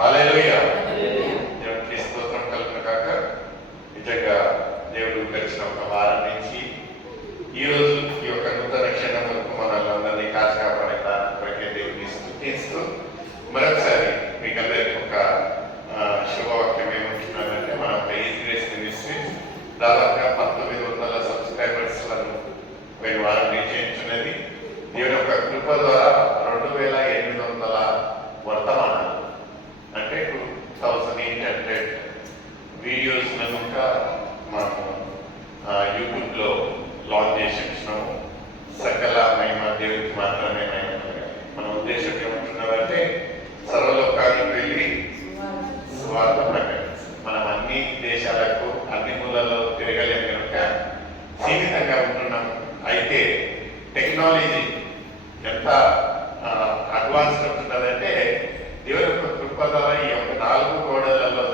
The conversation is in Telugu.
హల్లెలూయా. దేవునికి స్తోత్రం కలుగును గాక. నిజంగా దేవుడు గడిచిన ఒక వారం నుంచి ఈ రోజు ఈ యొక్క నూతన క్షణం వరకు మనల్ని అందరినీ కాచి కాపాడే దేవుడిని స్తుతిస్తూ మరొకసారి మీకు అందరికీ ఒక శుభవాక్యం ఏమంటున్నానంటే మన ఈజీ గ్రేస్ మినిస్ట్రీస్ దాదాపుగా 1900 సబ్స్క్రైబర్స్లను పోయిన వారం నిశ్చయించున్నది. దేవుని యొక్క కృప ద్వారా 2800 వర్తమానాలు అంటే 2800 వీడియోస్ కనుక మనము యూట్యూబ్లో లాంచ్ చేసి ఇచ్చినాము. సకల మహిమ దేవుడికి మాత్రమే మహిమ. మన ఉద్దేశం ఏమంటున్నారంటే సర్వలోకానికి వెళ్ళి సువార్త ప్రకటించాలి. మనం అన్ని దేశాలకు అన్ని మూలలో తిరగలేము కనుక సీమితంగా ఉంటున్నాం. అయితే టెక్నాలజీ ఎంత అడ్వాన్స్ ఉంటున్నదంటే దేవుని యొక్క కృప ద్వారా ఈ యొక్క 4 గోడలలో